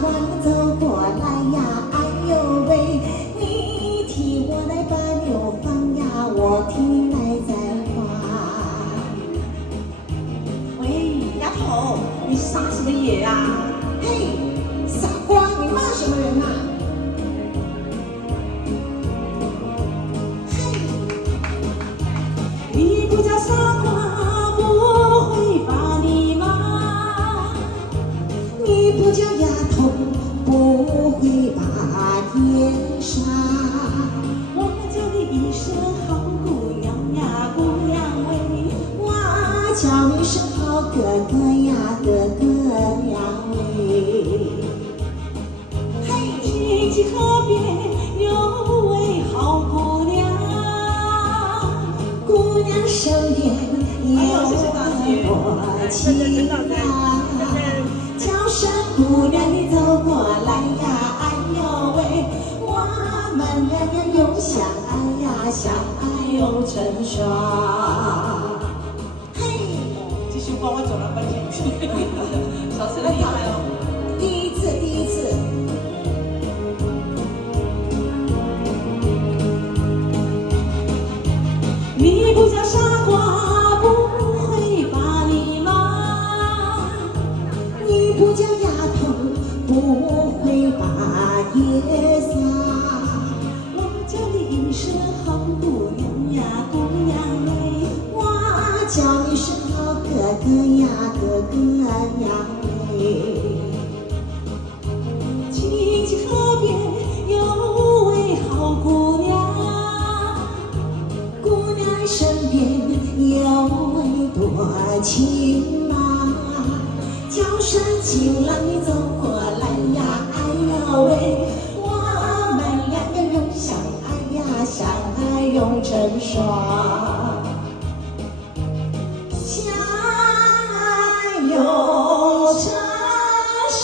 瓜你走过来呀，哎呦喂，你替我来把牛放呀，我替你来栽花。喂，丫头，你撒什么野呀？嘿，傻瓜，你骂什么人啊？嘿，你不叫傻瓜，不会把你骂；你不叫丫头，不会把爹杀。我叫你一声好姑娘呀，姑娘喂。我叫你声好哥哥呀，哥哥呀喂。嘿，亲戚河边有位好姑娘，姑娘身边有多情啊，叫声姑娘你走过来呀，哎呦喂，我们两个永相爱呀，相爱永成双。嘿，继续帮我走了半天去，小陈厉害哦。第一次，第一次。你不叫傻瓜，不会把你骂；你不叫丫头，不会把爹撒。我叫你一声好姑娘呀，姑娘喂。我叫你声好哥哥呀，哥哥呀喂。亲戚河边有位好姑娘，姑娘身边有位多情郎，叫声情郎你走过来呀，哎呦喂，我们两个永相爱呀，相爱永成双。相爱永成双。